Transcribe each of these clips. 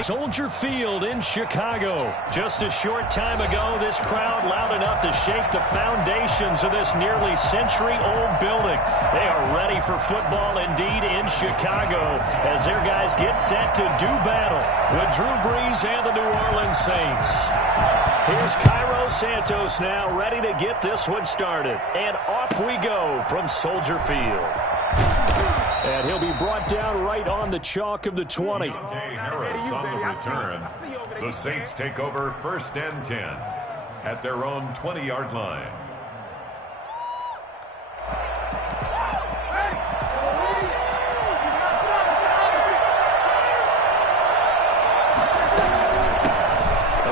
Soldier Field in Chicago. Just a short time ago, this crowd loud enough to shake the foundations of this nearly century-old building. They are ready for football indeed in Chicago as their guys get set to do battle with Drew Brees and the New Orleans Saints. Here's Cairo Santos now ready to get this one started. And off we go from Soldier Field. And he'll be brought down right on the chalk of the 20. Harris on the return. The Saints take over 1st and 10 at their own 20-yard line.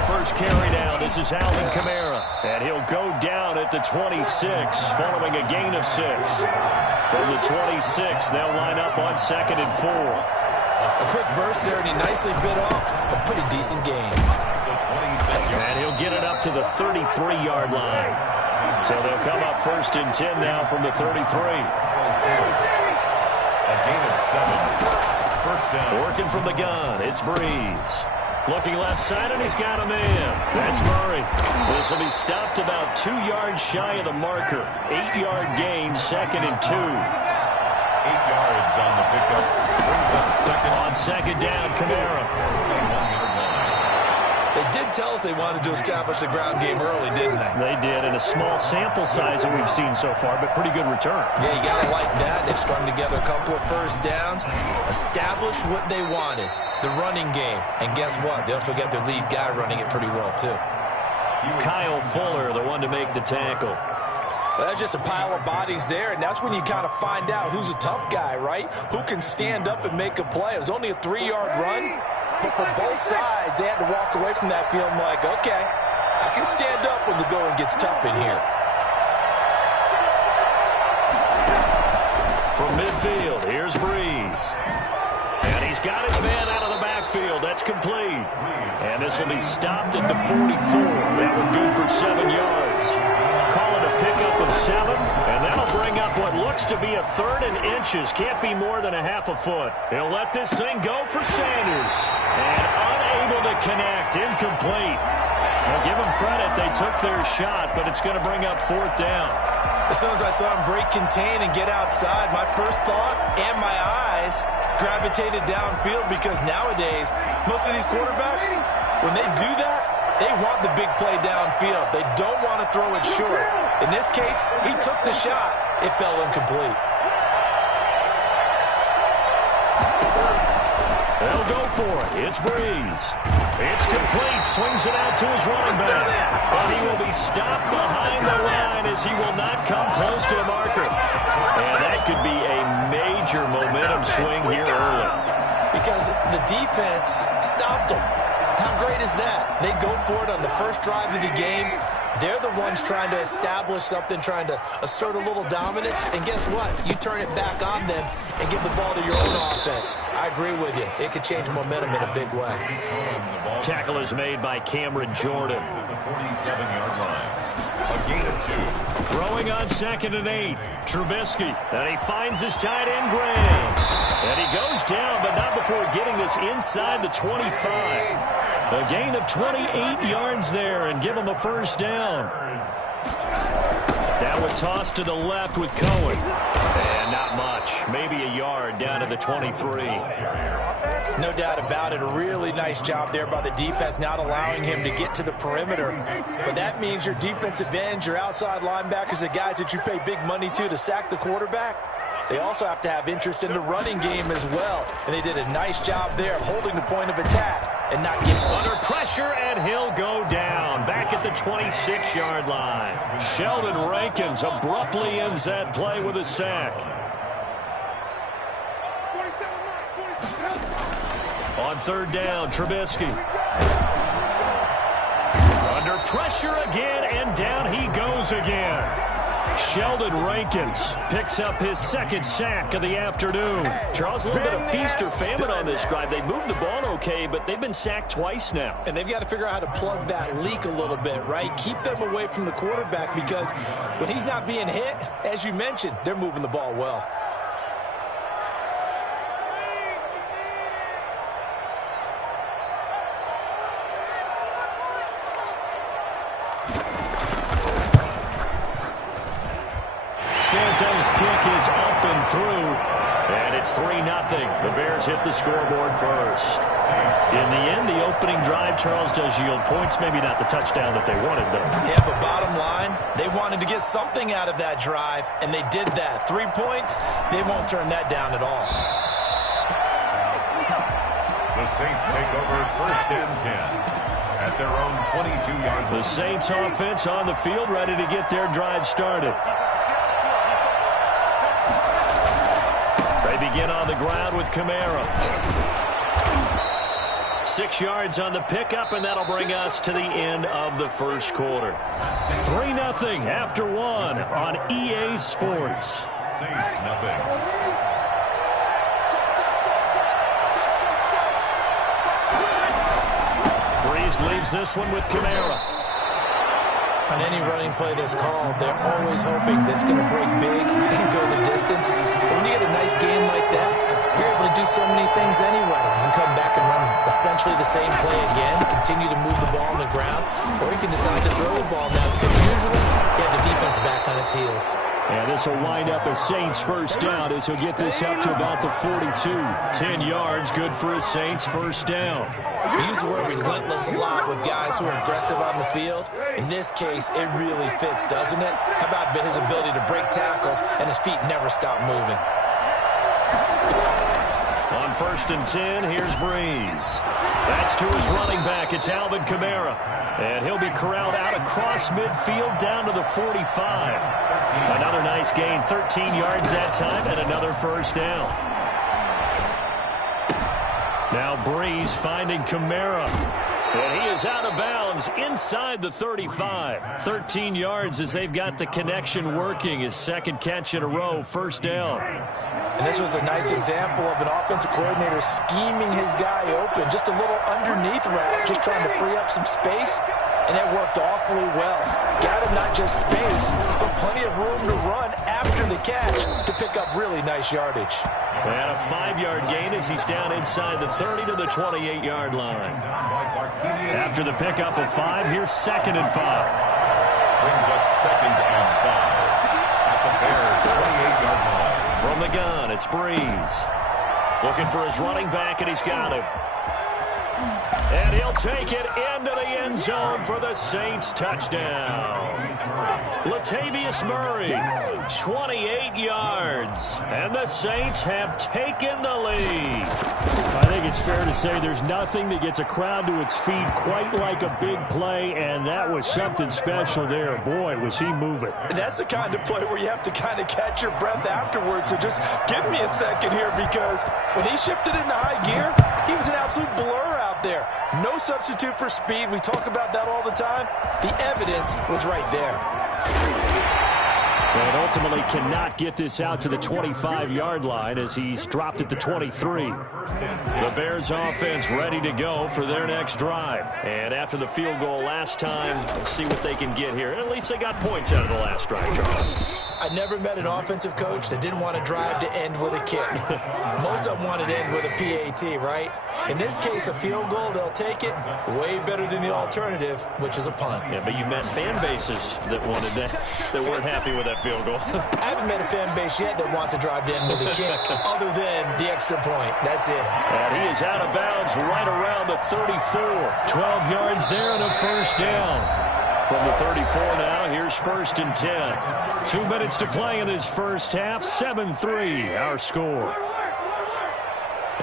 First carry now. This is Alvin Kamara. And he'll go down at the 26 following a gain of 6. From the 26, they'll line up on 2nd and 4. A quick burst there, and he nicely bit off a pretty decent gain. And he'll get it up to the 33-yard line. So they'll come up 1st and 10 now from the 33. A gain of 7. First down. Working from the gun, it's Brees. Looking left side, and he's got a man. That's Murray. This will be stopped about 2 yards shy of the marker. 8-yard gain, 2nd and 2. 8 yards on the pickup. Brings up second. On 2nd down, Kamara. 1-yard line. They did tell us they wanted to establish the ground game early, didn't they? They did, in a small sample size that we've seen so far, but pretty good return. Yeah, you got to like that. They strung together a couple of first downs, established what they wanted. The running game. And guess what? They also got their lead guy running it pretty well, too. Kyle Fuller, the one to make the tackle. Well, that's just a pile of bodies there, and that's when you kind of find out who's a tough guy, right? Who can stand up and make a play. It was only a 3-yard run, but for both sides, they had to walk away from that field like, okay, I can stand up when the going gets tough in here. From midfield, here's Brees. And he's got his man out of the backfield. That's complete. And this will be stopped at the 44. That one good for 7 yards. Call it a pickup of 7. And that'll bring up what looks to be a 3rd and inches. Can't be more than a half a foot. He'll let this thing go for Sanders. And unable to connect. Incomplete. Well, give them credit. They took their shot, but it's going to bring up 4th down. As soon as I saw him break contain and get outside, my first thought and my eyes gravitated downfield, because nowadays, most of these quarterbacks, when they do that, they want the big play downfield. They don't want to throw it short. In this case, he took the shot. It fell incomplete. They'll go for it. It's Brees. It's complete. Swings it out to his running back. But he will be stopped behind the line as he will not come close to the marker. And that could be a major momentum swing here early. Because the defense stopped them. How great is that? They go for it on the first drive of the game. They're the ones trying to establish something, trying to assert a little dominance. And guess what? You turn it back on them and give the ball to your own offense. I agree with you. It could change momentum in a big way. Tackle is made by Cameron Jordan. The 47-yard line. A gain of 2. Throwing on 2nd and 8. Trubisky. And he finds his tight end, Graham. And he goes down, but not before getting this inside the 25. A gain of 28 yards there, and give him a 1st down. Now a toss to the left with Cohen. And not much. Maybe a yard down to the 23. No doubt about it. A really nice job there by the defense, not allowing him to get to the perimeter. But that means your defensive ends, your outside linebackers, the guys that you pay big money to sack the quarterback, they also have to have interest in the running game as well. And they did a nice job there of holding the point of attack and not getting under pressure, and he'll go down back at the 26-yard line. Sheldon Rankins abruptly ends that play with a sack. On 3rd down, Trubisky. Under pressure again, and down he goes again. Sheldon Rankins picks up his 2nd sack of the afternoon. Charles, a little bit of feast or famine on this drive. They moved the ball okay, but they've been sacked twice now. And they've got to figure out how to plug that leak a little bit, right? Keep them away from the quarterback, because when he's not being hit, as you mentioned, they're moving the ball well. Onside kick is up and through. And it's 3-0. The Bears hit the scoreboard first. In the end, the opening drive, Charles, does yield points. Maybe not the touchdown that they wanted, though. Yeah, but bottom line, they wanted to get something out of that drive, and they did that. 3 points, they won't turn that down at all. The Saints take over 1st and 10 at their own 22-yard line. The Saints offense on the field, ready to get their drive started. They begin on the ground with Kamara. 6 yards on the pickup, and that'll bring us to the end of the first quarter. 3-0 after 1 on EA Sports. Saints nothing. Breeze leaves this one with Kamara. On any running play that's called, they're always hoping that it's going to break big and go the distance. But when you get a nice game like that, you're able to do so many things anyway. You can come back and run essentially the same play again, continue to move the ball on the ground, or you can decide to throw the ball now because usually you have the defense back on its heels. And this will wind up a Saints first down as he'll get this up to about the 42. 10 yards, good for a Saints first down. We use the word relentless a lot with guys who are aggressive on the field. In this case, it really fits, doesn't it? How about his ability to break tackles and his feet never stop moving? On 1st and 10, here's Breeze. That's to his running back. It's Alvin Kamara. And he'll be corralled out across midfield down to the 45. Another nice gain, 13 yards that time, and another first down. Now Breeze finding Kamara. And he is out of bounds inside the 35. 13 yards as they've got the connection working. His second catch in a row, first down. And this was a nice example of an offensive coordinator scheming his guy open. Just a little underneath route, just trying to free up some space. And it worked awfully well. Got him not just space, but plenty of room to run after the catch to pick up really nice yardage. And a 5-yard gain as he's down inside the 30 to the 28-yard line. After the pickup of 5, here's 2nd and 5. Brings up 2nd and 5 at the Bears' 28-yard line. From the gun, it's Breeze. Looking for his running back, and he's got him. And he'll take it into the end zone for the Saints touchdown. Latavius Murray, 28 yards. And the Saints have taken the lead. I think it's fair to say there's nothing that gets a crowd to its feet quite like a big play, and that was something special there. Boy, was he moving. And that's the kind of play where you have to kind of catch your breath afterwards. So just give me a second here, because when he shifted into high gear, he was an absolute blur out there. No substitute for speed. We talk about that all the time. The evidence was right there. And ultimately cannot get this out to the 25-yard line as he's dropped at the 23. The Bears offense ready to go for their next drive. And after the field goal last time, we'll see what they can get here. At least they got points out of the last drive, Charles. I never met an offensive coach that didn't want to drive to end with a kick. Most of them wanted to end with a PAT, right? In this case, a field goal, they'll take it. Way better than the alternative, which is a punt. Yeah, but you met fan bases that wanted that weren't happy with that field goal. I haven't met a fan base yet that wants to drive to end with a kick, other than the extra point. That's it. And he is out of bounds right around the 34. 12 yards there and a first down. From the 34 now, here's 1st and 10. 2 minutes to play in this first half. 7-3, our score.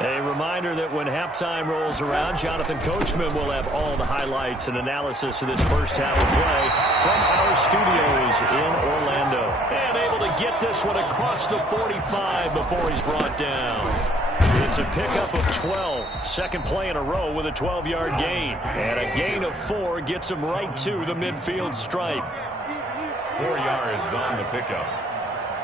A reminder that when halftime rolls around, Jonathan Coachman will have all the highlights and analysis of this first half of play from our studios in Orlando. And able to get this one across the 45 before he's brought down. It's a pickup of 12. Second play in a row with a 12-yard gain. And a gain of 4 gets him right to the midfield stripe. 4 yards on the pickup.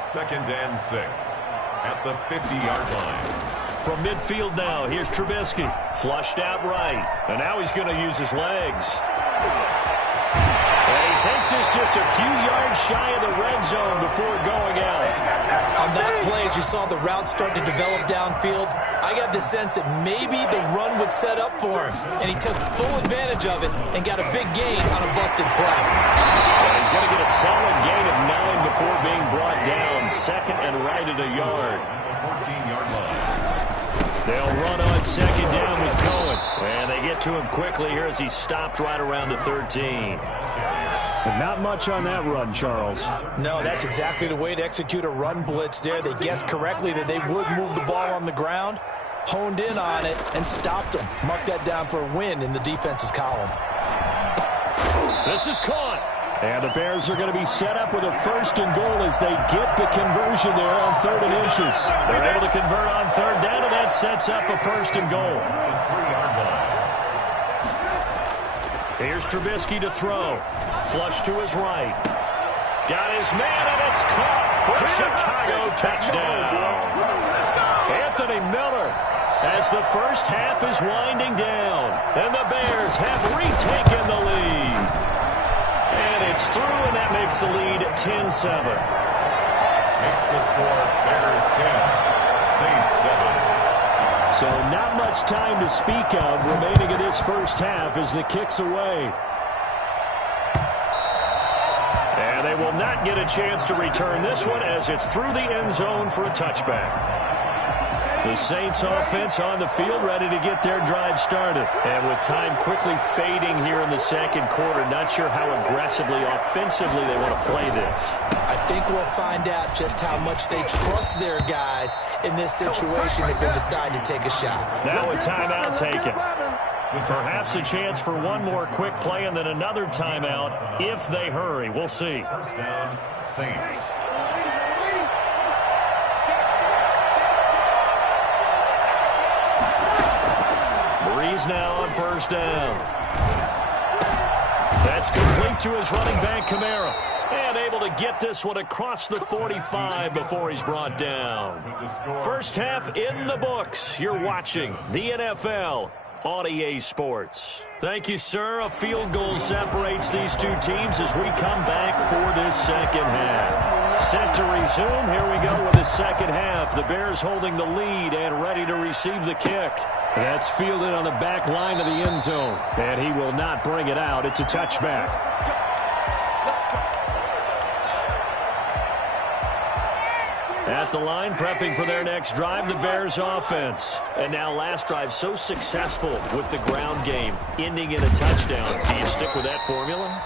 2nd and 6 at the 50-yard line. From midfield now, here's Trubisky. Flushed out right. And now he's going to use his legs. And he he takes this just a few yards shy of the red zone before going out. On that play, as you saw the route start to develop downfield, I got the sense that maybe the run would set up for him, and he took full advantage of it and got a big gain on a busted play. And he's going to get a solid gain of 9 before being brought down. Second and right at a yard. 14-yard line. They'll run on second down with Cohen. And they get to him quickly here as he stopped right around the 13. But not much on that run, Charles. No, that's exactly the way to execute a run blitz there. They guessed correctly that they would move the ball on the ground, honed in on it, and stopped them. Mark that down for a win in the defense's column. This is caught. And the Bears are going to be set up with a first and goal as they get the conversion there on 3rd and inches. They're able to convert on 3rd down, and that sets up a first and goal. Here's Trubisky to throw. Flush to his right. Got his man, and it's caught for a Chicago touchdown. Anthony Miller as the first half is winding down. And the Bears have retaken the lead. And it's through, and that makes the lead 10-7. Makes the score Bears 10, Saints 7. So not much time to speak of remaining in this first half as the kick's away. And they will not get a chance to return this one as it's through the end zone for a touchback. The Saints offense on the field ready to get their drive started. And with time quickly fading here in the second quarter, not sure how aggressively, offensively they want to play this. I think we'll find out just how much they trust their guys in this situation if they decide to take a shot. Now a timeout taken. Perhaps a chance for one more quick play and then another timeout if they hurry. We'll see. First down, Saints. Breeze now on first down. That's complete to his running back, Kamara. And able to get this one across the 45 before he's brought down. First half in the books. You're watching the NFL on EA Sports. Thank you, sir. A field goal separates these two teams as we come back for this second half. Set to resume. Here we go with the second half. The Bears holding the lead and ready to receive the kick. That's fielded on the back line of the end zone. And he will not bring it out. It's a touchback. At the line, prepping for their next drive, the Bears offense. And now last drive so successful with the ground game, ending in a touchdown. Do you stick with that formula?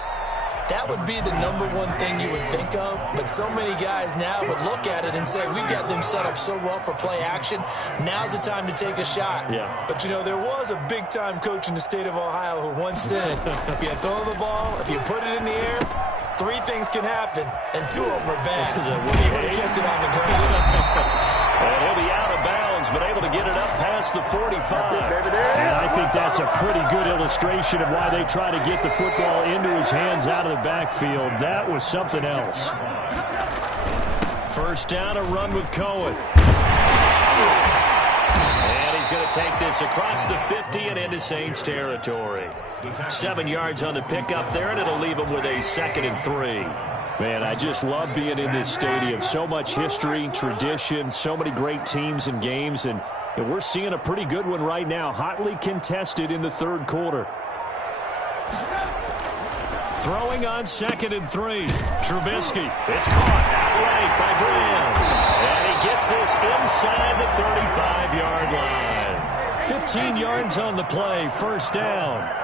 That would be the number one thing you would think of, but so many guys now would look at it and say, we've got them set up so well for play action. Now's the time to take a shot. Yeah. But, you know, there was a big-time coach in the state of Ohio who once said, if you throw the ball, if you put it in the air, 3 things can happen, and 2 of them are bad. You put a kiss it on the ground. And he'll be out of bounds, but able to get it up past the 45. And I think that's a pretty good illustration of why they try to get the football into his hands out of the backfield. That was something else. First down, a run with Cohen. And he's going to take this across the 50 and into Saints territory. 7 yards on the pickup there, and it'll leave him with a 2nd and 3. Man, I just love being in this stadium. So much history, tradition, so many great teams and games, and we're seeing a pretty good one right now, hotly contested in the third quarter. Throwing on 2nd and 3. Trubisky. It's caught outright by Graham. And he gets this inside the 35-yard line. 15 yards on the play, first down.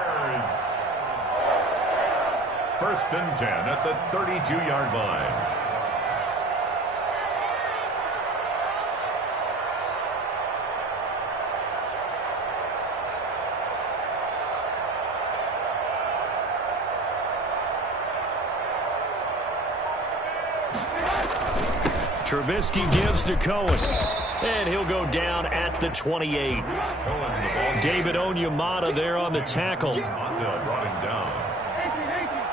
First and 10 at the 32-yard line. Trubisky gives to Cohen. And he'll go down at the 28. David Onyemata there on the tackle. Onyemata brought him down.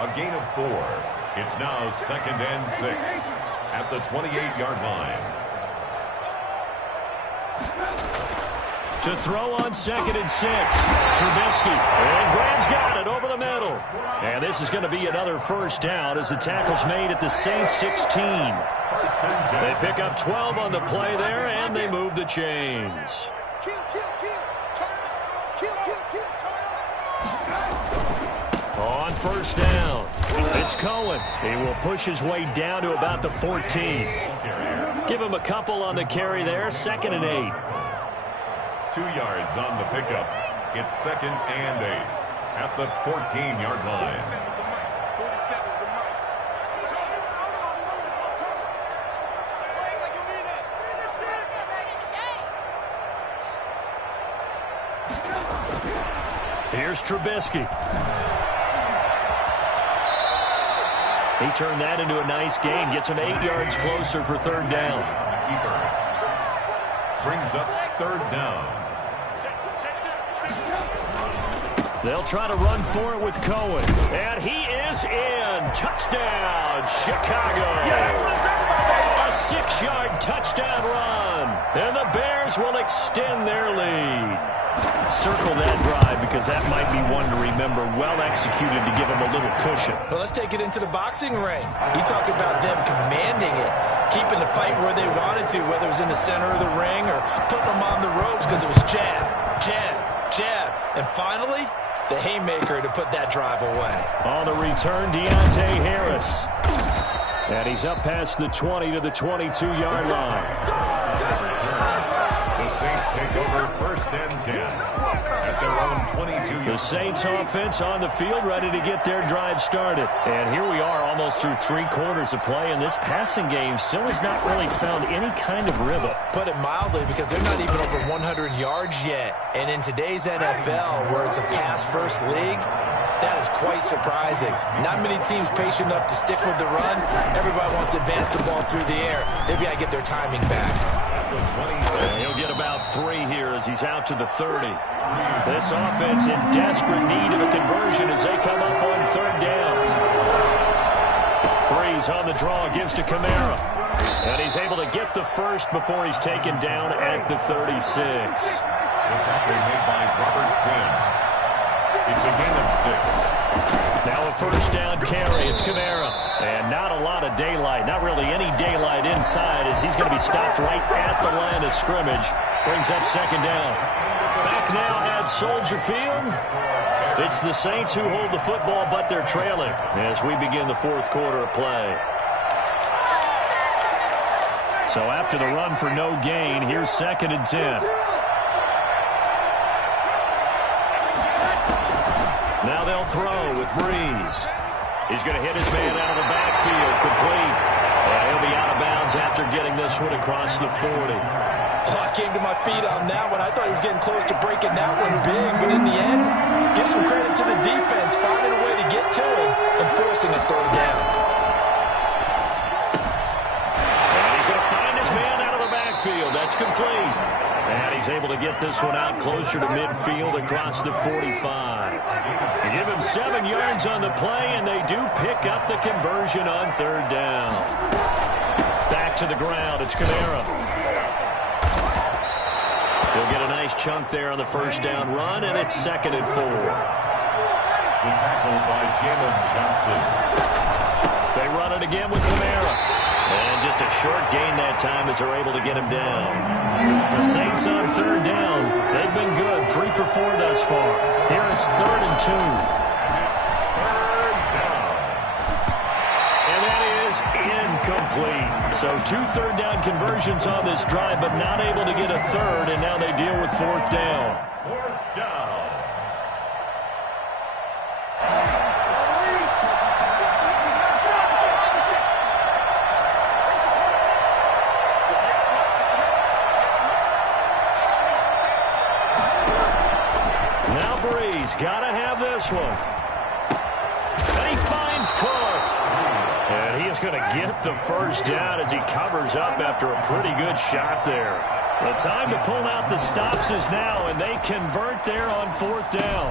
A gain of 4. It's now 2nd and 6 at the 28-yard line. To throw on 2nd and 6. Trubisky. And Graham's got it over the middle. And this is going to be another first down as the tackle's made at the Saints 16. They pick up 12 on the play there, and they move the chains. On first down, it's Cohen. He will push his way down to about the 14. Give him a couple on the carry there, 2nd and 8. 2 yards on the pickup. It's 2nd and 8 at the 14-yard line. Here's Trubisky. He turned that into a nice gain. Gets him 8 yards closer for 3rd down. Keeper brings up 3rd down. They'll try to run for it with Cohen. And he is in. Touchdown, Chicago. A 6-yard touchdown run. And the Bears will extend their lead. Circle that drive because that might be one to remember. Well executed to give them a little cushion. Well, let's take it into the boxing ring. You talk about them commanding it, keeping the fight where they wanted to, whether it was in the center of the ring or putting them on the ropes because it was jab, jab, jab. And finally, the haymaker to put that drive away. On the return, Deontay Harris. And he's up past the 20 to the 22-yard line. The Saints take over 1st and 10 at their own 22. The Saints offense on the field ready to get their drive started. And here we are almost through 3 quarters of play, and this passing game still has not really found any kind of rhythm. Put it mildly, because they're not even over 100 yards yet. And in today's NFL, where it's a pass-first league, that is quite surprising. Not many teams patient enough to stick with the run. Everybody wants to advance the ball through the air. They've got to get their timing back. He'll get about 3 here as he's out to the 30. This offense in desperate need of a conversion as they come up on 3rd down. Breeze on the draw, gives to Kamara. And he's able to get the first before he's taken down at the 36. The tackle made by Robert Quinn. It's a gain of 6. Now a first down carry. It's Kamara. And not a lot of daylight. Not really any daylight inside as he's going to be stopped right at the line of scrimmage. Brings up 2nd down. Back now at Soldier Field. It's the Saints who hold the football, but they're trailing as we begin the 4th quarter of play. So after the run for no gain, here's 2nd and 10. Now they'll throw with Breeze. He's going to hit his man out of the backfield, complete. And he'll be out of bounds after getting this one across the 40. Oh, I came to my feet on that one. I thought he was getting close to breaking that one big, but in the end, give some credit to the defense, finding a way to get to him and forcing a 3rd down. And he's going to find his man out of the backfield. That's complete. And he's able to get this one out closer to midfield across the 45. They give him 7 yards on the play, and they do pick up the conversion on 3rd down. Back to the ground. It's Kamara. He'll get a nice chunk there on the first down run, and it's 2nd and 4. The tackle by Jalen Johnson. They run it again with Kamara. And just a short gain that time as they're able to get him down. The Saints on 3rd down. They've been good. 3 for 4 thus far. Here it's 3rd and 2. And that is incomplete. So 2 3rd down conversions on this drive, but not able to get a 3rd, and now they deal with 4th down. 4th down. Now Breeze, gotta have this one. And he finds Clark. And he is going to get the first down as he covers up after a pretty good shot there. The time to pull out the stops is now, and they convert there on 4th down.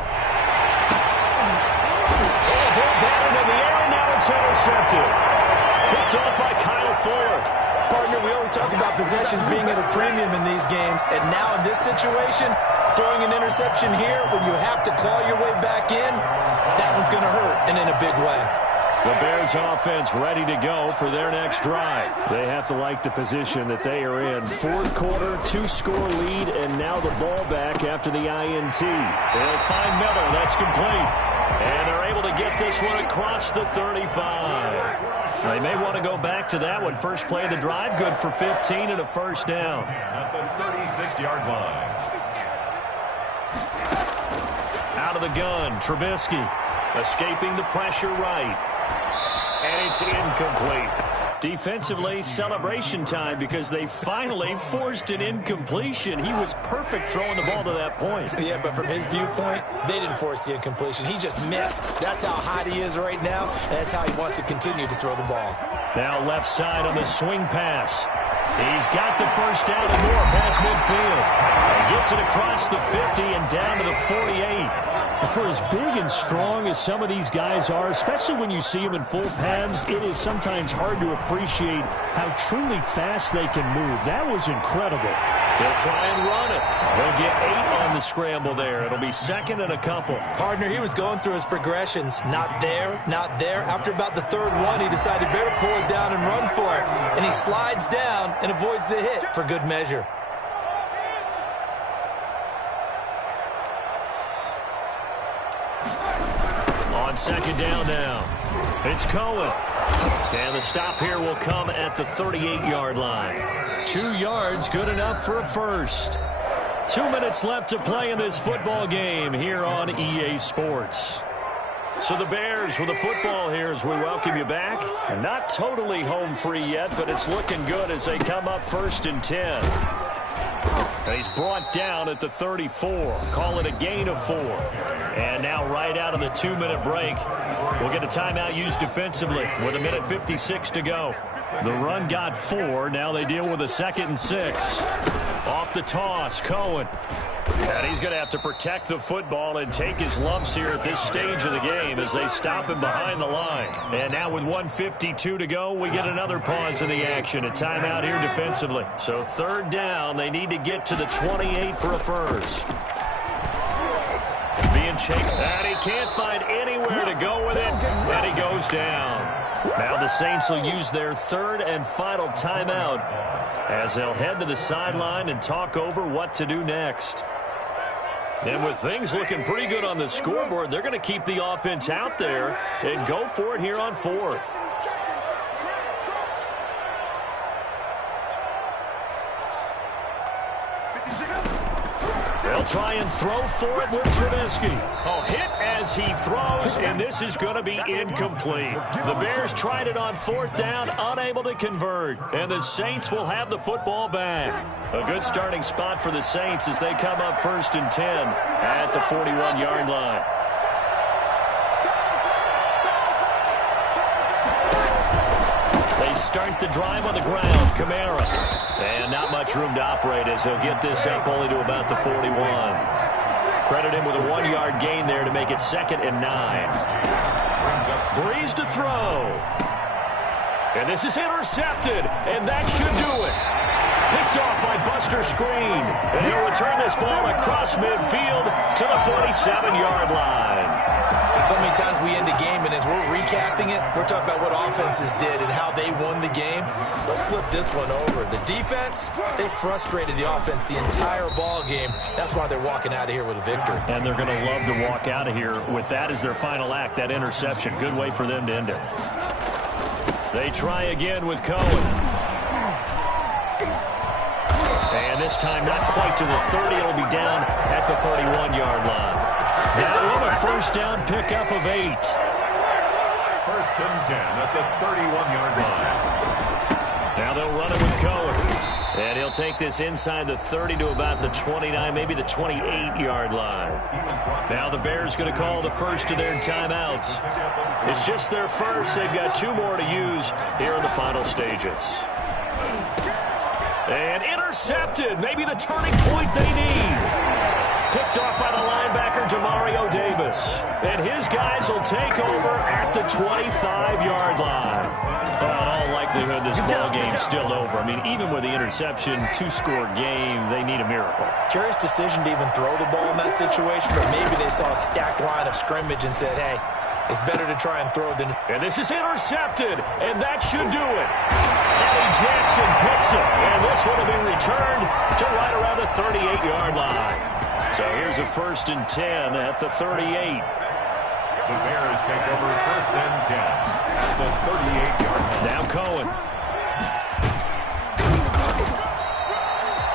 Ball batted in the air, and now it's intercepted. Picked off by Kyle Fuller. Partner, we always talk about possessions being at a premium in these games, and now in this situation, throwing an interception here when you have to claw your way back in, that one's going to hurt, and in a big way. The Bears offense ready to go for their next drive. They have to like the position that they are in. Fourth quarter, 2-score lead, and now the ball back after the INT. They'll find Miller. That's complete. And they're able to get this one across the 35. They may want to go back to that one. First play of the drive, good for 15 and a first down. At the 36-yard line. Out of the gun, Trubisky escaping the pressure right. And it's incomplete. Defensively, celebration time because they finally forced an incompletion. He was perfect throwing the ball to that point. Yeah, but from his viewpoint, they didn't force the incompletion. He just missed. That's how hot he is right now, and that's how he wants to continue to throw the ball. Now left side on the swing pass. He's got the first down and more past midfield. He gets it across the 50 and down to the 48. For as big and strong as some of these guys are, especially when you see them in full pads, it is sometimes hard to appreciate how truly fast they can move. That was incredible. They'll try and run it. They'll get 8 on the scramble there. It'll be second and a couple. Partner, he was going through his progressions. Not there, not there. After about the third one, he decided better pull it down and run for it. And he slides down and avoids the hit for good measure. On second down now, it's Cohen. And the stop here will come at the 38-yard line. 2 yards, good enough for a first. 2 minutes left to play in this football game here on EA Sports. So the Bears with the football here as we welcome you back. And not totally home free yet, but it's looking good as they come up first and 10. And he's brought down at the 34. Call it a gain of 4. And now right out of the 2-minute break, we'll get a timeout used defensively with 1:56 to go. The run got 4. Now they deal with a 2nd and 6. Off the toss, Cohen. And he's going to have to protect the football and take his lumps here at this stage of the game as they stop him behind the line. And now with 1:52 to go, we get another pause in the action. A timeout here defensively. So third down, they need to get to the 28 for a first. Being chased, and he can't find anywhere to go with it, and he goes down. Now the Saints will use their third and final timeout as they'll head to the sideline and talk over what to do next. And with things looking pretty good on the scoreboard, they're going to keep the offense out there and go for it here on fourth. They'll try and throw for it with Trubisky. Oh, hit as he throws, and this is going to be incomplete. The Bears tried it on fourth down, unable to convert, and the Saints will have the football back. A good starting spot for the Saints as they come up first and 10 at the 41-yard line. They start the drive on the ground. Kamara. And not much room to operate as he'll get this up only to about the 41. Credit him with a 1-yard gain there to make it 2nd and 9. Breeze to throw. And this is intercepted, and that should do it. Picked off by Buster Screen. And he'll return this ball across midfield to the 47-yard line. So many times we end a game, and as we're recapping it, we're talking about what offenses did and how they won the game. Let's flip this one over. The defense, they frustrated the offense the entire ball game. That's why they're walking out of here with a victory. And they're going to love to walk out of here with that as their final act, that interception. Good way for them to end it. They try again with Cohen. And this time not quite to the 30. It'll be down at the 31-yard line. Now with a first down pickup of 8. First and 10 at the 31-yard line. Now they'll run it with Cohen. And he'll take this inside the 30 to about the 29, maybe the 28-yard line. Now the Bears going to call the first of their timeouts. It's just their first. They've got 2 more to use here in the final stages. And intercepted. Maybe the turning point they need. Picked off by the linebacker, Demario Davis. And his guys will take over at the 25-yard line. Well, in all likelihood, this ball game's still over. I mean, even with the interception, 2-score game, they need a miracle. Curious decision to even throw the ball in that situation, but maybe they saw a stacked line of scrimmage and said, hey, it's better to try and throw than... And this is intercepted, and that should do it. Eddie Jackson picks it, and this one will be returned to right around the 38-yard line. So here's a 1st and 10 at the 38. The Bears take over 1st and 10 at the 38-yard line. Now Cohen.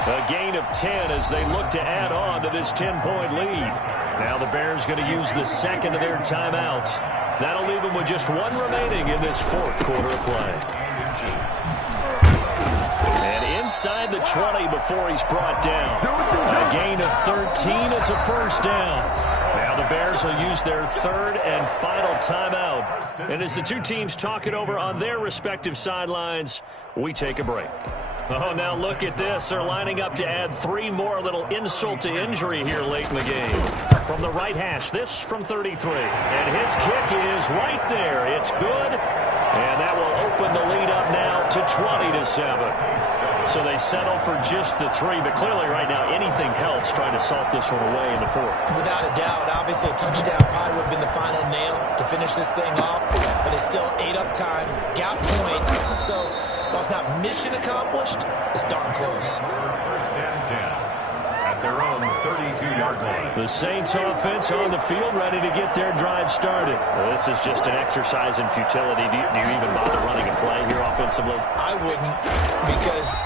A gain of 10 as they look to add on to this 10-point lead. Now the Bears going to use the second of their timeouts. That'll leave them with just one remaining in this 4th quarter of play. And inside the 20 before he's brought down. A gain of 13. It's a 1st down. Now the Bears will use their 3rd and final timeout. And as the two teams talk it over on their respective sidelines, we take a break. Oh, now look at this. They're lining up to add 3 more. A little insult to injury here late in the game. From the right hash, this from 33. And his kick is right there. It's good. And that will open the lead up now to 20-7. So they settle for just the 3. But clearly right now anything helps trying to salt this one away in the 4th. Without a doubt, obviously a touchdown probably would have been the final nail to finish this thing off. But it's still ate up time, got points. So while it's not mission accomplished, it's darn close. 1st and 10 at their own 32-yard line. The Saints offense on the field ready to get their drive started. Well, this is just an exercise in futility. Do you even bother running a play here offensively? I wouldn't, because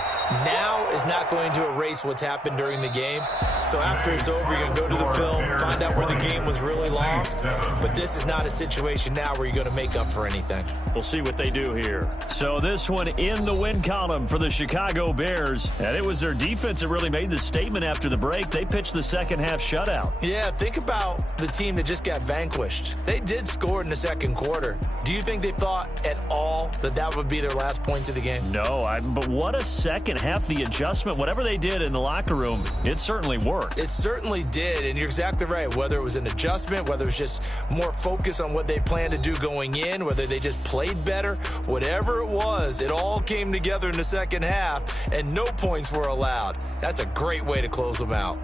now is not going to erase what's happened during the game. So after it's over, you're going to go to the film, find out where the game was really lost. But this is not a situation now where you're going to make up for anything. We'll see what they do here. So this one in the win column for the Chicago Bears. And it was their defense that really made the statement after the break. They pitched the second-half shutout. Yeah, think about the team that just got vanquished. They did score in the 2nd quarter. Do you think they thought at all that that would be their last points of the game? No, but what a second half. The adjustment, whatever they did in the locker room, it certainly worked. It certainly did, and you're exactly right. Whether it was an adjustment, whether it was just more focus on what they planned to do going in, whether they just played better, whatever it was, it all came together in the second half, and no points were allowed. That's a great way to close them out.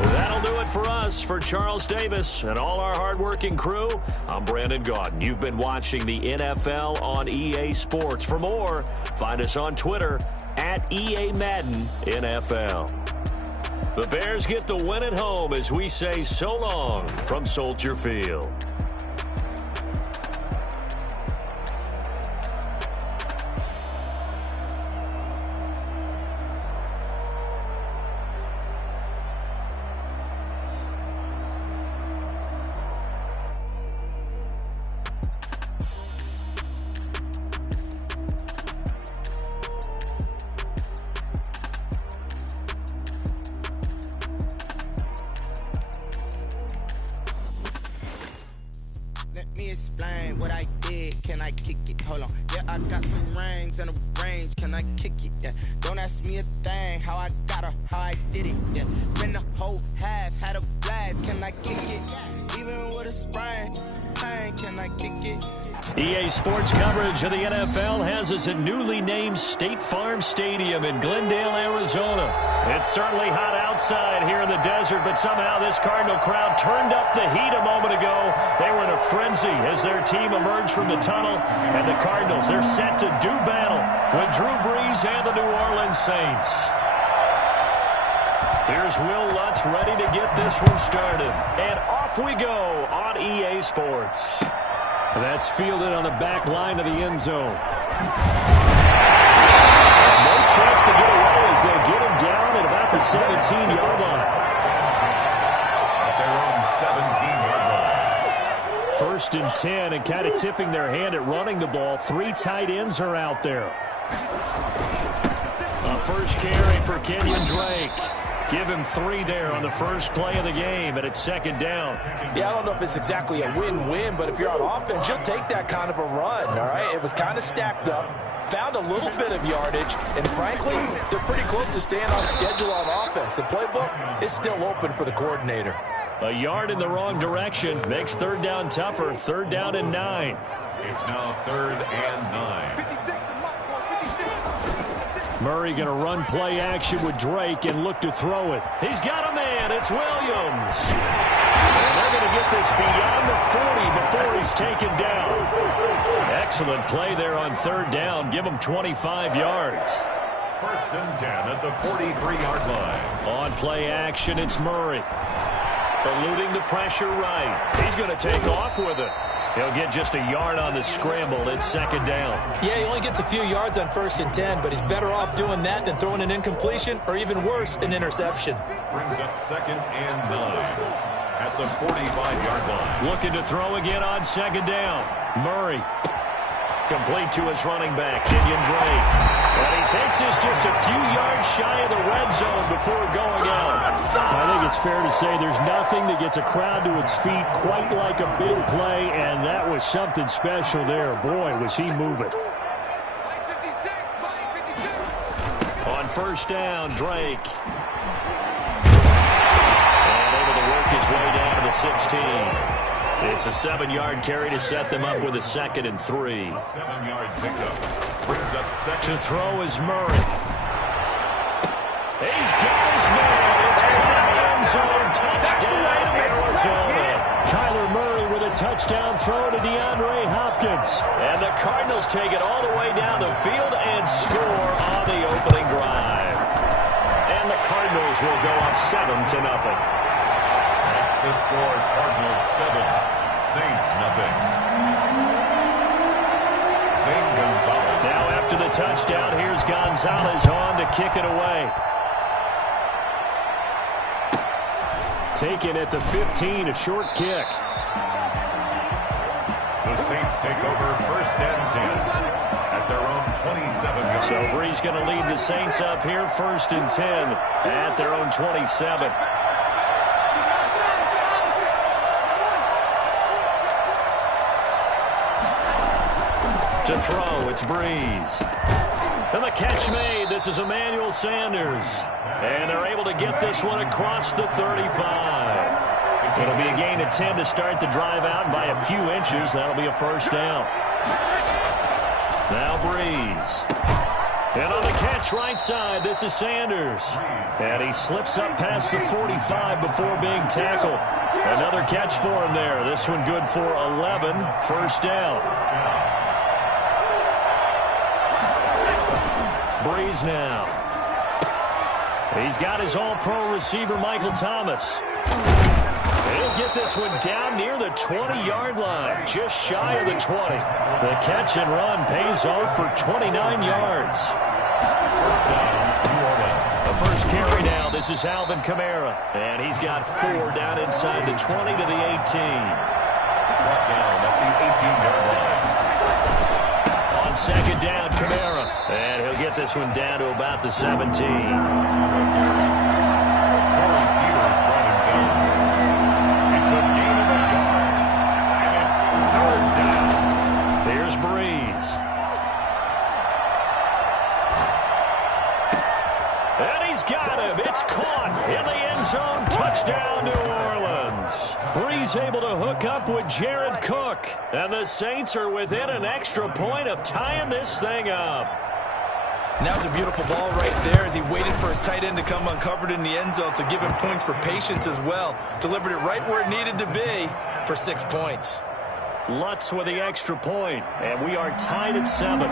That'll do it for us. For Charles Davis and all our hardworking crew, I'm Brandon Gaudin. You've been watching the NFL on EA Sports. For more, find us on Twitter at EA Madden NFL. The Bears get the win at home as we say so long from Soldier Field. Explain what I did. Can I kick it? Hold on. Yeah, I got some rings and a range. Can I kick it? Yeah. Don't ask me a thing. How I got her, how I did it. Yeah. Spend the whole half, had a blast. Can I kick it? Even with a sprain, can I kick it? EA Sports coverage of the NFL has us at newly named State Farm Stadium in Glendale, Arizona. It's certainly hot outside here in the desert, but somehow this Cardinal crowd turned up the heat a moment ago. They were in a frenzy as their team emerged from the tunnel, and the Cardinals, they're set to do battle with Drew Brees and the New Orleans Saints. Here's Will Lutz ready to get this one started. And off we go on EA Sports. That's fielded on the back line of the end zone. No chance to get away as they get him down at about the 17-yard line. At their own 17-yard line. 1st and 10, and kind of tipping their hand at running the ball. 3 tight ends are out there. A first carry for Kenyon Drake. Give him 3 there on the first play of the game, and it's 2nd down. Yeah, I don't know if it's exactly a win-win, but if you're on offense, you'll take that kind of a run, all right? It was kind of stacked up, found a little bit of yardage, and frankly, they're pretty close to staying on schedule on offense. The playbook is still open for the coordinator. A yard in the wrong direction makes 3rd down tougher. 3rd down and 9. It's now 3rd and 9. Murray going to run play action with Drake and look to throw it. He's got a man. It's Williams. And they're going to get this beyond the 40 before he's taken down. Excellent play there on third down. Give him 25 yards. First and 10 at the 43-yard line. On play action, it's Murray. Eluding the pressure right. He's going to take off with it. He'll get just a yard on the scramble. It's second down. Yeah, he only gets a few yards on 1st and 10, but he's better off doing that than throwing an incompletion or even worse, an interception. Brings up second and 9 at the 45-yard line. Looking to throw again on second down. Murray. Complete to his running back, Kenyon Drake. And he takes this just a few yards shy of the red zone before going out. I think it's fair to say there's nothing that gets a crowd to its feet quite like a big play, and that was something special there. Boy, was he moving. On first down, Drake. And able to work his way down to the 16. It's a 7-yard carry to set them up with a 2nd and 3. 7-yard pickup. Brings up second. To throw is Murray. He's got his man. It's in the end zone. Touchdown, Arizona. Kyler Murray with a touchdown throw to DeAndre Hopkins. And the Cardinals take it all the way down the field and score on the opening drive. And the Cardinals will go up 7-0. That's the score. Cardinals 7. Saints nothing. Zane Gonzalez. Now after the touchdown, here's Gonzalez on to kick it away. Taken at the 15, a short kick. The Saints take over 1st and 10 at their own 27-yard. So Brees going to lead the Saints up here, 1st and 10 at their own 27. To throw, it's Brees. And the catch made. This is Emmanuel Sanders. And they're able to get this one across the 35. It'll be a gain of 10 to start the drive out. By a few inches, that'll be a first down. Now Brees. And on the catch right side, this is Sanders. And he slips up past the 45 before being tackled. Another catch for him there. This one good for 11. First down. Brees now. He's got his all-pro receiver, Michael Thomas. He'll get this one down near the 20-yard line, just shy of the 20. The catch and run pays off for 29 yards. First down, New Orleans. The first carry now, this is Alvin Kamara. And he's got 4 down inside the 20 to the 18. Brought down at the 18-yard line. On second down, Kamara. And he'll get this one down to about the 17. Here's Brees. And he's got him. It's caught in the end zone. Touchdown, New Orleans. Brees able to hook up with Jared Cook. And the Saints are within an extra point of tying this thing up. And that was a beautiful ball right there as he waited for his tight end to come uncovered in the end zone, so give him points for patience as well. Delivered it right where it needed to be for 6 points. Lutz with the extra point, and we are tied at 7.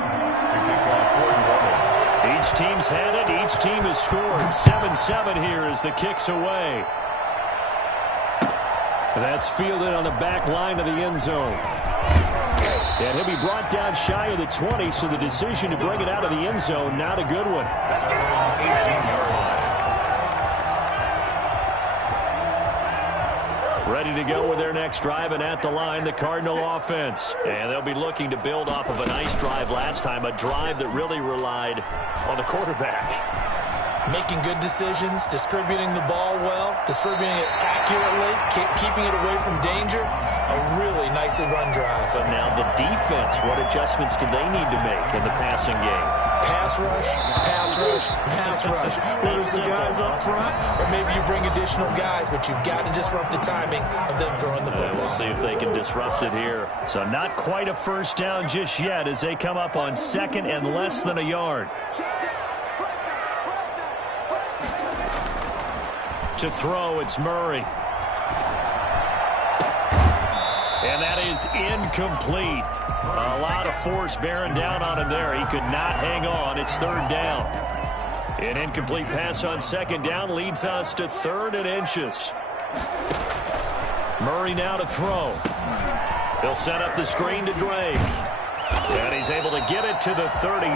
Each team's had it. Each team has scored. 7-7 here as the kick's away. That's fielded on the back line of the end zone. And he'll be brought down shy of the 20, so the decision to bring it out of the end zone, not a good one. 18-yard line. Ready to go with their next drive, and at the line, the Cardinal offense. And they'll be looking to build off of a nice drive last time, a drive that really relied on the quarterback. Making good decisions, distributing the ball well, distributing it accurately, keeping it away from danger. A really nicely run drive. But now the defense, what adjustments do they need to make in the passing game? Pass rush, pass rush, pass rush. Whether it's the guys up front or maybe you bring additional guys, but you've got to disrupt the timing of them throwing the football. We'll see if they can disrupt it here. So not quite a first down just yet as they come up on 2nd and less than a yard. To throw, it's Murray. And that is incomplete. A lot of force bearing down on him there. He could not hang on. It's third down. An incomplete pass on second down leads us to 3rd and inches. Murray now to throw. He'll set up the screen to Drake. And he's able to get it to the 33.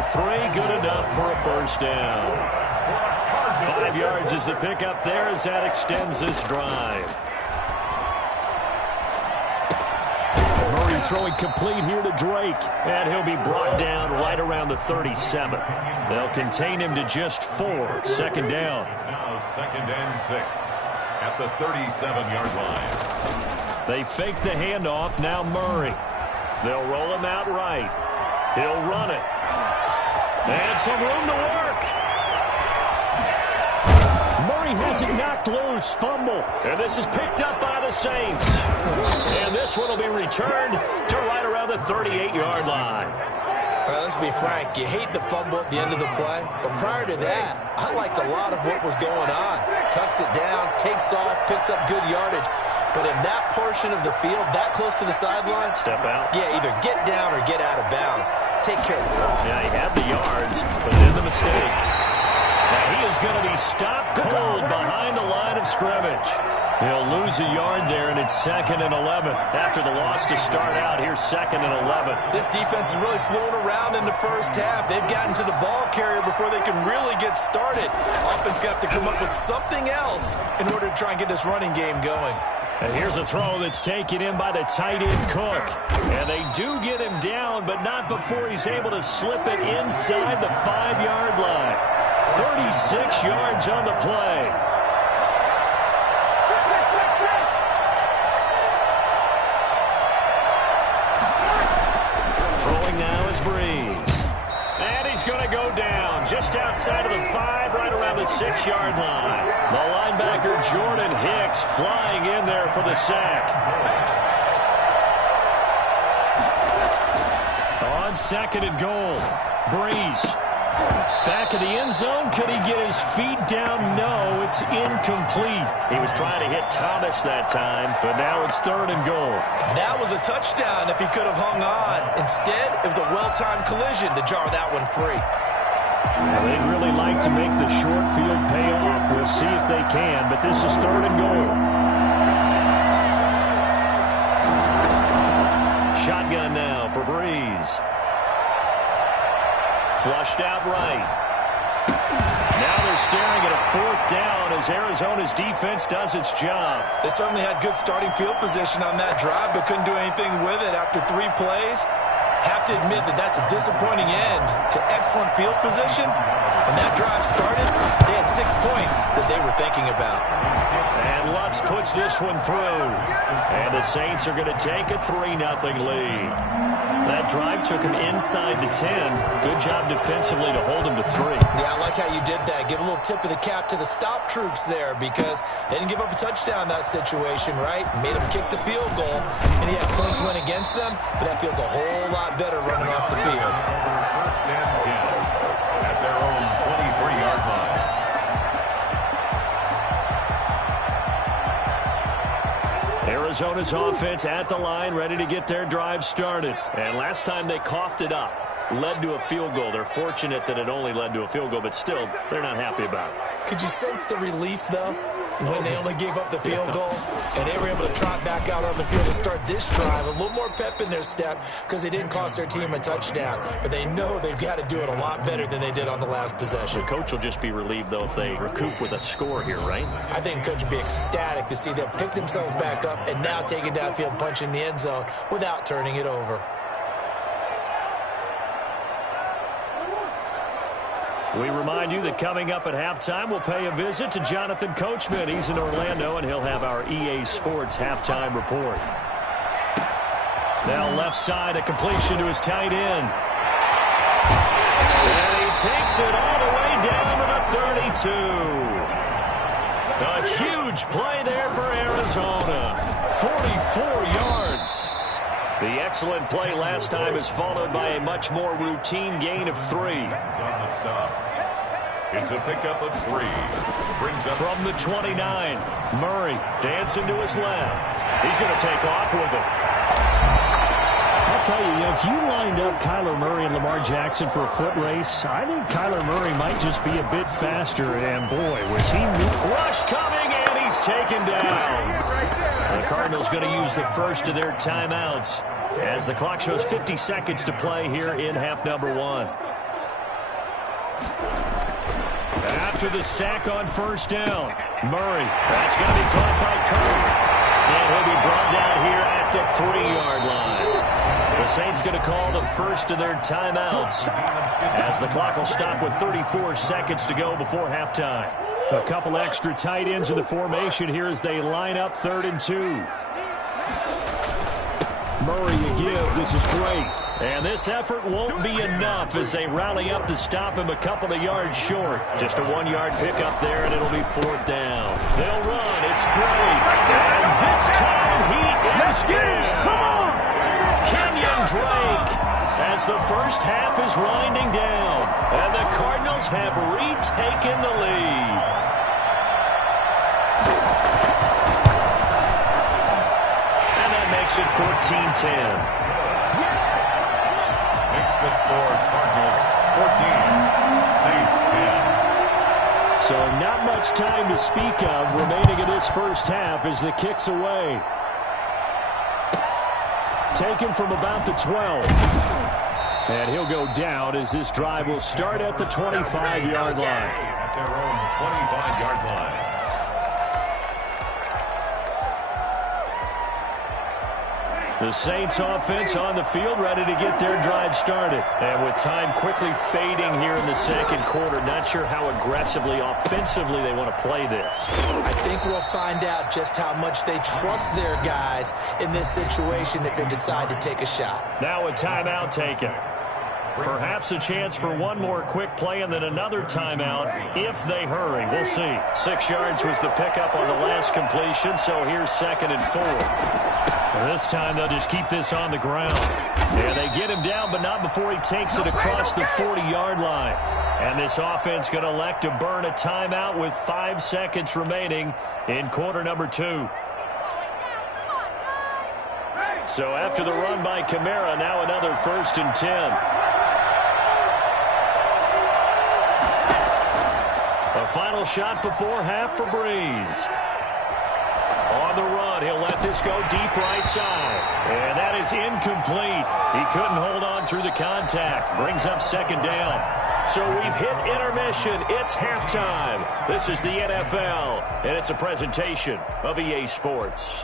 Good enough for a first down. 5 yards is the pickup there as that extends this drive. Murray throwing complete here to Drake. And he'll be brought down right around the 37. They'll contain him to just 4. Second down. It's now 2nd and 6 at the 37-yard line. They fake the handoff. Now Murray. They'll roll him out right. He'll run it. And some room to work. Murray has it knocked loose. Fumble. And this is picked up by the Saints. And this one will be returned to right around the 38-yard line. Let's be frank. You hate the fumble at the end of the play. But prior to that, I liked a lot of what was going on. Tucks it down, takes off, picks up good yardage. But in that portion of the field, that close to the sideline, step out. Yeah, either get down or get out of bounds. Take care of the ball. Yeah, he had the yards, but then the mistake. Now he is going to be stopped cold behind the line of scrimmage. He'll lose a yard there, and it's 2nd and 11. After the loss to start out, here's 2nd and 11. This defense has really flown around in the first half. They've gotten to the ball carrier before they can really get started. Offense got to come up with something else in order to try and get this running game going. And here's a throw that's taken in by the tight end Cook. And they do get him down, but not before he's able to slip it inside the 5-yard line. 36 yards on the play. Throwing now is Breeze. And he's going to go down just outside of the 5, right around the 6-yard line. The linebacker Jordan Hicks flying in there for the sack. On 2nd and goal, Breeze. Back of the end zone. Could he get his feet down? No, it's incomplete. He was trying to hit Thomas that time, but now it's 3rd and goal. That was a touchdown if he could have hung on. Instead, it was a well-timed collision to jar that one free. Well, they'd really like to make the short field pay off. We'll see if they can, but this is 3rd and goal. Shotgun now for Breeze. Flushed out right. Now they're staring at a 4th down as Arizona's defense does its job. They certainly had good starting field position on that drive, but couldn't do anything with it after 3 plays. Have to admit that that's a disappointing end to excellent field position. When that drive started, they had 6 points that they were thinking about. And Lutz puts this one through. And the Saints are going to take a 3-0 lead. That drive took him inside the 10. Good job defensively to hold him to 3. Yeah, I like how you did that. Give a little tip of the cap to the stop troops there because they didn't give up a touchdown in that situation, right? Made them kick the field goal, and yeah, points went against them, but that feels a whole lot better running off the field. 1st and 10 at their own 23-yard line. Arizona's offense at the line, ready to get their drive started. And last time they coughed it up, led to a field goal. They're fortunate that it only led to a field goal, but still, they're not happy about it. Could you sense the relief, though, when they only gave up the field goal? And they were able to trot back out on the field to start this drive. A little more pep in their step because they didn't cost their team a touchdown. But they know they've got to do it a lot better than they did on the last possession. The coach will just be relieved, though, if they recoup with a score here, right? I think coach will be ecstatic to see them pick themselves back up and now take it downfield, punch in the end zone without turning it over. We remind you that coming up at halftime, we'll pay a visit to Jonathan Coachman. He's in Orlando, and he'll have our EA Sports halftime report. Now left side, a completion to his tight end. And he takes it all the way down to the 32. A huge play there for Arizona. 44 yards. The excellent play last time is followed by a much more routine gain of 3. On the stop. It's a pickup of 3. Brings up from the 29. Murray dancing to his left. He's going to take off with it. I'll tell you, if you lined up Kyler Murray and Lamar Jackson for a foot race, I think Kyler Murray might just be a bit faster. And boy, was he rush coming, and he's taken down. The Cardinals going to use the first of their timeouts as the clock shows 50 seconds to play here in half number 1. After the sack on first down, Murray. That's going to be caught by Curry. And he'll be brought down here at the 3-yard line. The Saints going to call the first of their timeouts as the clock will stop with 34 seconds to go before halftime. A couple extra tight ends in the formation here as they line up 3rd and 2. Murray a give. This is Drake. And this effort won't be enough as they rally up to stop him a couple of yards short. Just a 1-yard pickup there, and it'll be 4th down. They'll run. It's Drake. And this time he is in. Come on! Kenyon Drake as the first half is winding down. And the Cardinals have retaken the lead. And that makes it 14-10. Makes the score Cardinals 14, Saints 10. So not much time to speak of remaining in this first half as the kick's away. Taken from about the 12. And he'll go down as this drive will start at the 25-yard line. At their own 25-yard line. The Saints offense on the field ready to get their drive started. And with time quickly fading here in the second quarter, not sure how aggressively, offensively they want to play this. I think we'll find out just how much they trust their guys in this situation if they decide to take a shot. Now a timeout taken. Perhaps a chance for one more quick play and then another timeout if they hurry. We'll see. 6 yards was the pickup on the last completion, so here's 2nd and 4. This time they'll just keep this on the ground. Yeah, they get him down, but not before he takes it across the 40-yard line. And this offense going to elect to burn a timeout with 5 seconds remaining in quarter number 2. So after the run by Kamara, now another 1st and 10. A final shot before half for Breeze. On the run, he'll let this go deep right side. And that is incomplete. He couldn't hold on through the contact. Brings up 2nd down. So we've hit intermission. It's halftime. This is the NFL, and it's a presentation of EA Sports.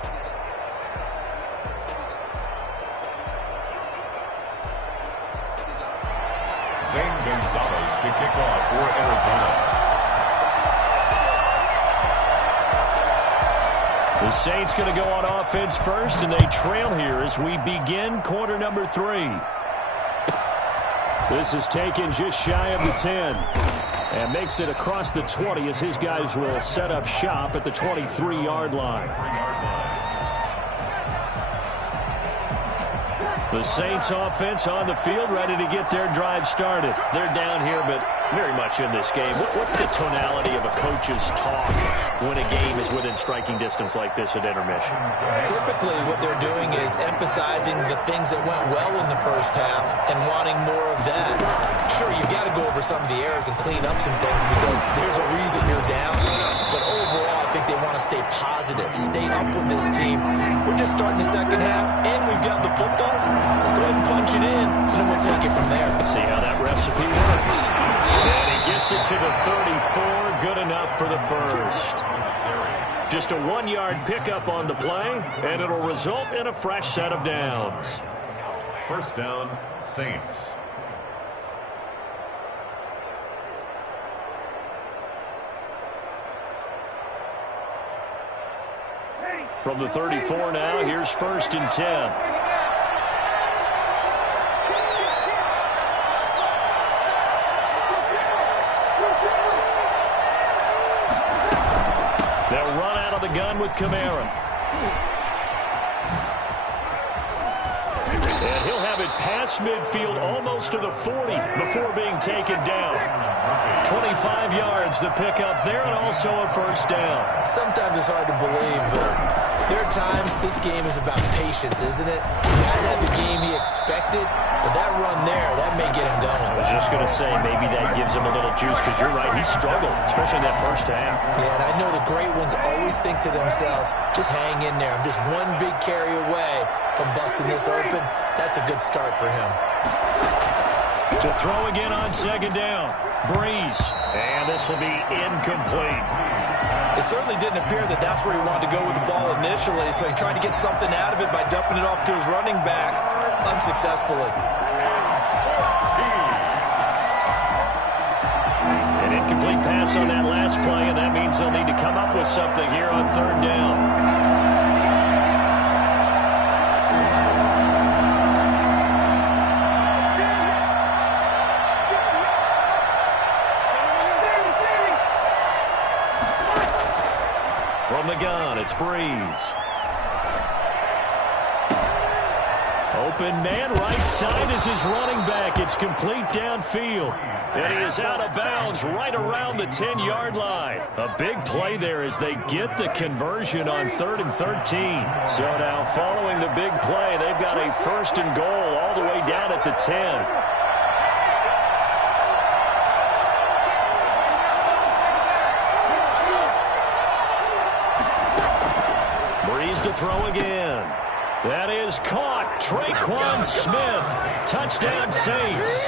Zane Gonzalez to kick off for Arizona. The Saints going to go on offense first, and they trail here as we begin quarter number 3. This is taken just shy of the 10 and makes it across the 20 as his guys will set up shop at the 23-yard line. The Saints offense on the field ready to get their drive started. They're down here, but very much in this game. What's the tonality of a coach's talk when a game is within striking distance like this at intermission? Typically what they're doing is emphasizing the things that went well in the first half and wanting more of that. Sure, you've got to go over some of the errors and clean up some things because there's a reason you're down. But overall, I think they want to stay positive, stay up with this team. We're just starting the second half, and we've got the football. Let's go ahead and punch it in, and then we'll take it from there. See how that recipe works. And he gets it to the 34. Good enough for the first. Just a 1-yard pickup on the play, and it'll result in a fresh set of downs. 1st down, Saints. From the 34 now, here's 1st and 10. They'll run out of the gun with Kamara. And he'll have it past midfield, almost to the 40 before being taken down. 25 yards the pickup there, and also a first down. Sometimes it's hard to believe, but there are times this game is about patience, isn't it? He hasn't had the game he expected, but that run there, that may get him going. I was just going to say, maybe that gives him a little juice, because you're right, he struggled, especially in that first half. Yeah, and I know the great ones always think to themselves, just hang in there. I'm just one big carry away from busting this open. That's a good start for him. To throw again on second down. Breeze. And this will be incomplete. It certainly didn't appear that that's where he wanted to go with the ball initially, so he tried to get something out of it by dumping it off to his running back unsuccessfully. An incomplete pass on that last play, and that means they'll need to come up with something here on third down. From the gun, it's Breeze. Open man, right side is his running back. It's complete downfield. And he is out of bounds right around the 10-yard line. A big play there as they get the conversion on 3rd and 13. So now following the big play, they've got a 1st and goal all the way down at the 10. To throw again. That is caught. Traquan Smith. Touchdown Saints.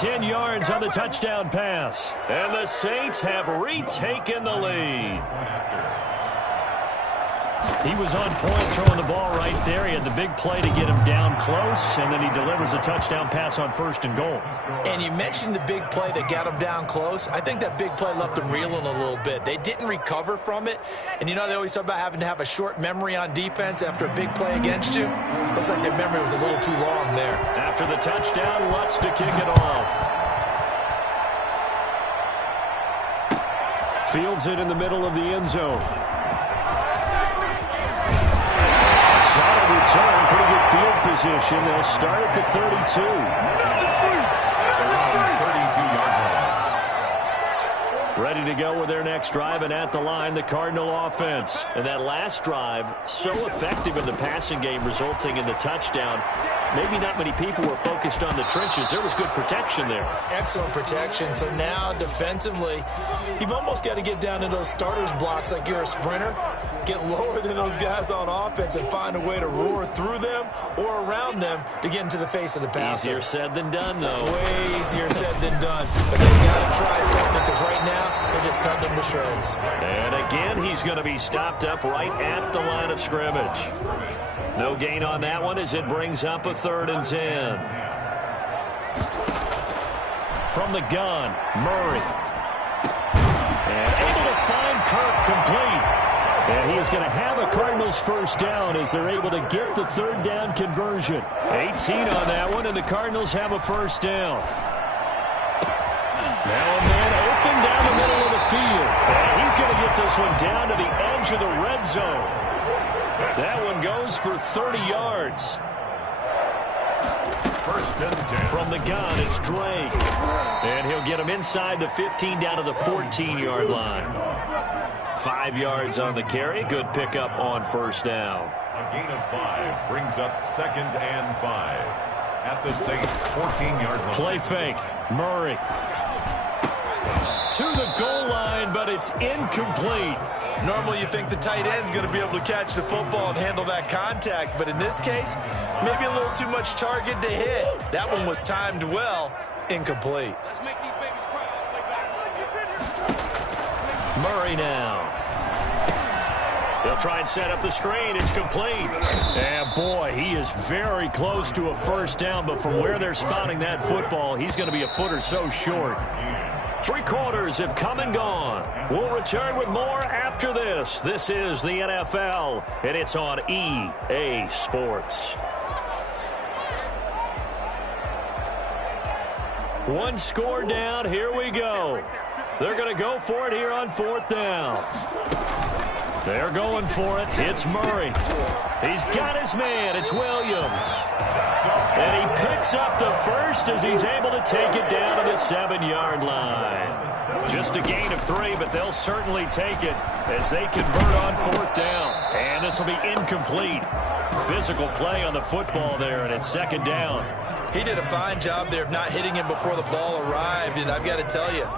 10 yards on the touchdown pass. And the Saints have retaken the lead. He was on point throwing the ball right there. He had the big play to get him down close, and then he delivers a touchdown pass on 1st and goal. And you mentioned the big play that got him down close. I think that big play left him reeling a little bit. They didn't recover from it. And you know, they always talk about having to have a short memory on defense after a big play against you. Looks like their memory was a little too long there. After the touchdown, Lutz to kick it off. Fields it in the middle of the end zone. Return, pretty good field position. They'll start at the 32. 32-yard line. Ready to go with their next drive, and at the line, the Cardinal offense. And that last drive, so effective in the passing game, resulting in the touchdown. Maybe not many people were focused on the trenches. There was good protection there. Excellent protection. So now, defensively, you've almost got to get down to those starters blocks like you're a sprinter. Get lower than those guys on offense and find a way to roar through them or around them to get into the face of the passer. Easier said than done, though. Way easier said than done. But they've got to try something, because right now they're just cutting them to shreds. And again, he's going to be stopped up right at the line of scrimmage. No gain on that one as it brings up a 3rd and 10. From the gun, Murray. And able to find Kirk complete. And he is going to have a Cardinals first down as they're able to get the 3rd down conversion. 18 on that one, and the Cardinals have a first down. Now a man open down the middle of the field. And he's going to get this one down to the edge of the red zone. That one goes for 30 yards. 1st and 10. From the gun, it's Drake. And he'll get him inside the 15 down to the 14-yard line. 5 yards on the carry. Good pickup on 1st down. A gain of 5 brings up 2nd and 5 at the Saints' 14-yard line. Play fake. Murray. To the goal line, but it's incomplete. Normally you think the tight end's going to be able to catch the football and handle that contact, but in this case, maybe a little too much target to hit. That one was timed well. Incomplete. Let's make these babies cry. Murray now. They'll try and set up the screen. It's complete. And boy, he is very close to a first down, but from where they're spotting that football, he's going to be a foot or so short. 3 quarters have come and gone. We'll return with more after this. This is the NFL, and it's on EA Sports. One score down. Here we go. They're going to go for it here on 4th down. They're going for it. It's Murray. He's got his man. It's Williams. And he picks up the first as he's able to take it down to the 7-yard line. Just a gain of 3, but they'll certainly take it as they convert on 4th down. And this will be incomplete. Physical play on the football there, and it's 2nd down. He did a fine job there of not hitting him before the ball arrived, and I've got to tell you,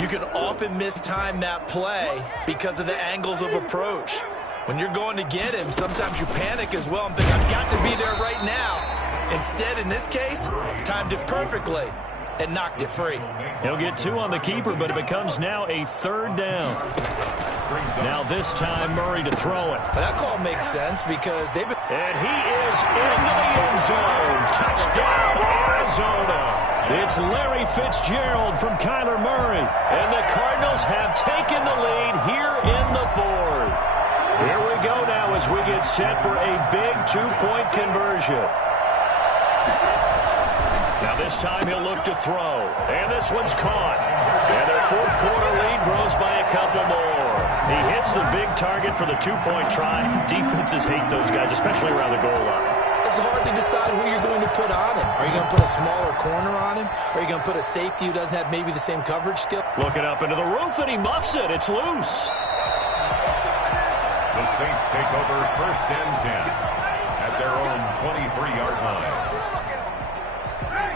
you can often mistime that play because of the angles of approach. When you're going to get him, sometimes you panic as well and think, I've got to be there right now. Instead, in this case, timed it perfectly and knocked it free. He'll get 2 on the keeper, but it becomes now a 3rd down. Now this time, Murray to throw it. But that call makes sense because they've been... And he is into the end zone. Touchdown, Arizona. It's Larry Fitzgerald from Kyler Murray. And the Cardinals have taken the lead here in the 4th. Here we go now as we get set for a big 2-point conversion. Now this time he'll look to throw. And this one's caught. And their 4th quarter lead grows by a couple more. He hits the big target for the 2-point try. Defenses hate those guys, especially around the goal line. It's hard to decide who you're going to put on him. Are you going to put a smaller corner on him? Or are you going to put a safety who doesn't have maybe the same coverage skill? Looking up into the roof, and he muffs it. It's loose. The Saints take over 1st and 10 at their own 23-yard line.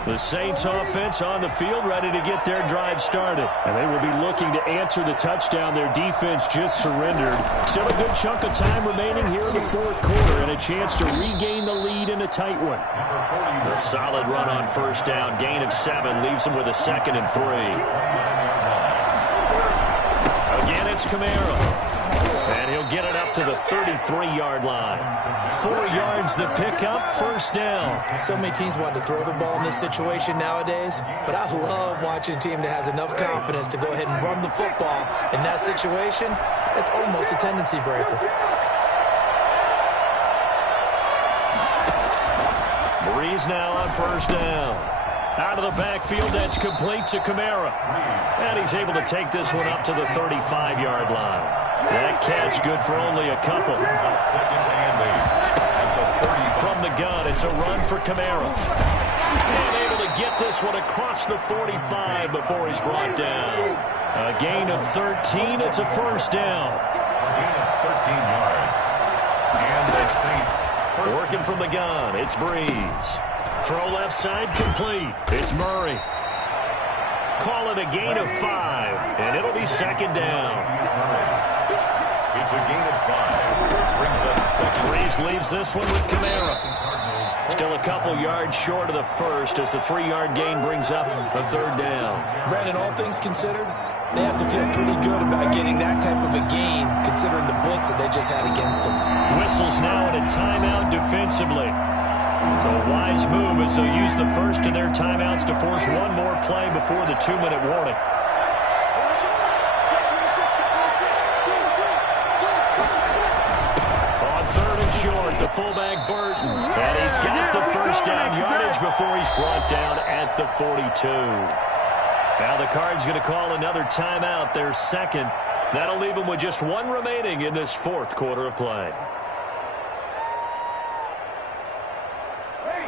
The Saints offense on the field, ready to get their drive started. And they will be looking to answer the touchdown. Their defense just surrendered. Still a good chunk of time remaining here in the 4th quarter and a chance to regain the lead in a tight one. A solid run on 1st down. Gain of 7 leaves them with a 2nd and 3. Again, it's Kamara. And he'll get it up to the 33-yard line. 4 yards the pickup, 1st down. So many teams want to throw the ball in this situation nowadays, but I love watching a team that has enough confidence to go ahead and run the football. In that situation, it's almost a tendency breaker. Breeze now on 1st down. Out of the backfield, that's complete to Kamara. And he's able to take this one up to the 35-yard line. That catch good for only a couple. From the gun, it's a run for Kamara. And able to get this one across the 45 before he's brought down. A gain of 13, it's a 1st down. Gain of 13 yards. And the Saints working from the gun, it's Breeze. Throw left side complete. It's Murray. Call it a gain of 5, and it'll be 2nd down. It's a gain of 5. Brings up 2nd. Breeze leaves this one with Kamara. Still a couple yards short of the 1st as the 3-yard gain brings up a 3rd down. Brandon, all things considered, they have to feel pretty good about getting that type of a gain considering the blitz that they just had against them. Whistles now in a timeout defensively. So a wise move as they'll use the first of their timeouts to force one more play before the 2-minute warning. On 3rd and short, the fullback Burton. And he's got the 1st down yardage before he's brought down at the 42. Now the Cards going to call another timeout, their 2nd. That'll leave them with just 1 remaining in this 4th quarter of play.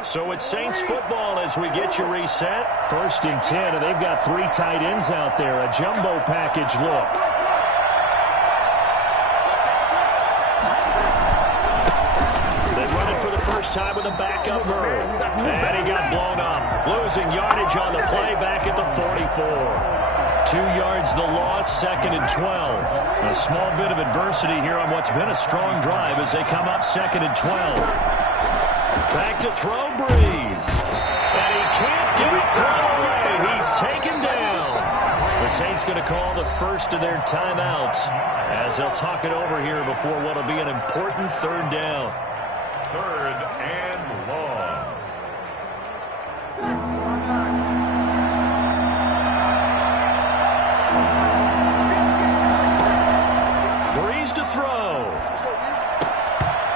So it's Saints football as we get you reset. 1st and 10, and they've got 3 tight ends out there. A jumbo package look. They run it for the first time with a backup Murray. And he got blown up. Losing yardage on the play back at the 44. 2 yards the loss, 2nd and 12. A small bit of adversity here on what's been a strong drive as they come up 2nd and 12. Back to throw, Breeze. And he can't get it thrown away. He's taken down. The Saints going to call the first of their timeouts as they'll talk it over here before what will be an important 3rd down. 3rd and long. Breeze to throw.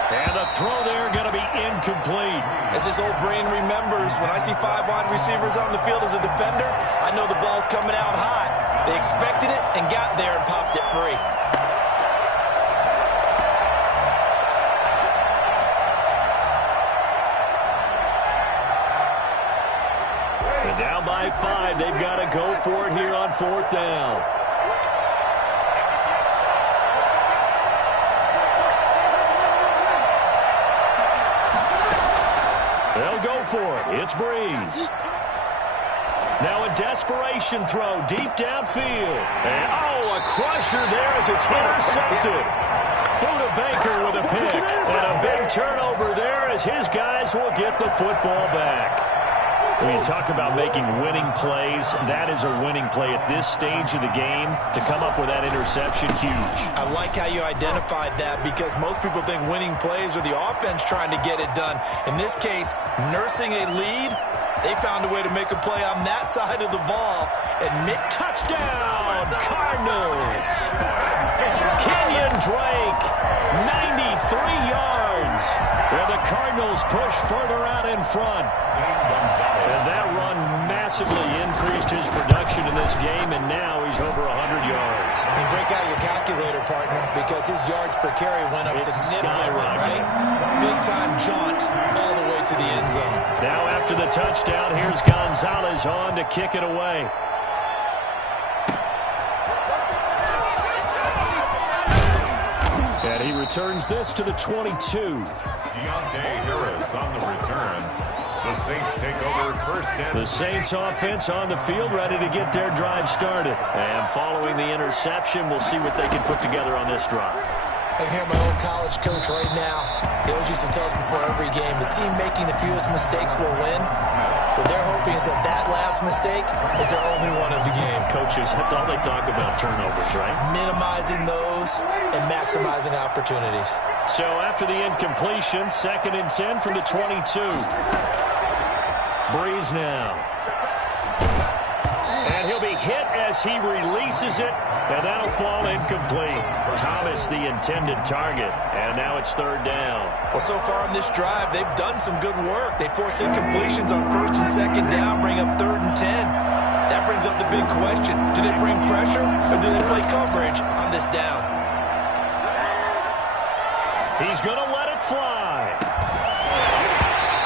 And the throw there going to be incomplete. As his old brain remembers, when I see 5 wide receivers on the field as a defender, I know the ball's coming out high. They expected it and got there and popped it free. by 5. They've got to go for it here on 4th down. They'll go for it. It's Breeze. Now a desperation throw deep downfield. And, a crusher there as it's intercepted. Buda Baker with a pick. And a big turnover there as his guys will get the football back. When you talk about making winning plays, that is a winning play at this stage of the game. To come up with that interception, huge. I like how you identified that because most people think winning plays are the offense trying to get it done. In this case, nursing a lead, they found a way to make a play on that side of the ball. And touchdown, Cardinals. Kenyon Drake, 93 yards. Where the Cardinals push further out in front. And that run massively increased his production in this game, and now he's over 100 yards. And break out your calculator, partner, because his yards per carry went up significantly, right? Big-time jaunt all the way to the end zone. Now after the touchdown, here's Gonzalez on to kick it away. And he returns this to the 22. Deontay Harris on the return. The Saints take over first and... The Saints offense on the field, ready to get their drive started. And following the interception, we'll see what they can put together on this drive. I can hear my old college coach right now. He always used to tell us before every game, the team making the fewest mistakes will win. What they're hoping is that that last mistake is their only one of the game. Coaches, that's all they talk about, turnovers, right? Minimizing those and maximizing opportunities. So after the incompletion, 2nd and 10 from the 22. Breeze now. And he'll be hit as he releases it, and that'll fall incomplete. Thomas, the intended target, and now it's 3rd down. Well, so far on this drive, they've done some good work. They force incompletions on 1st and 2nd down, bring up 3rd and 10. That brings up the big question. Do they bring pressure, or do they play coverage on this down? He's going to let it fly.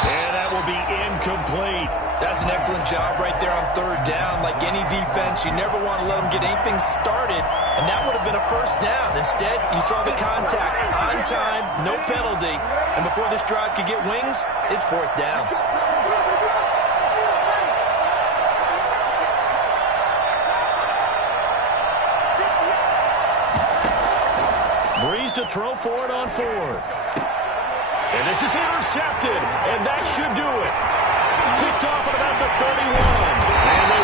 And that will be incomplete. That's an excellent job right there on 3rd down. Like any defense, you never want to let them get anything started, and that would have been a 1st down. Instead, you saw the contact on time, no penalty, and before this drive could get wings, it's 4th down. Breeze to throw for it on 4th. And this is intercepted, and that should do it. Picked off at about the 31. And they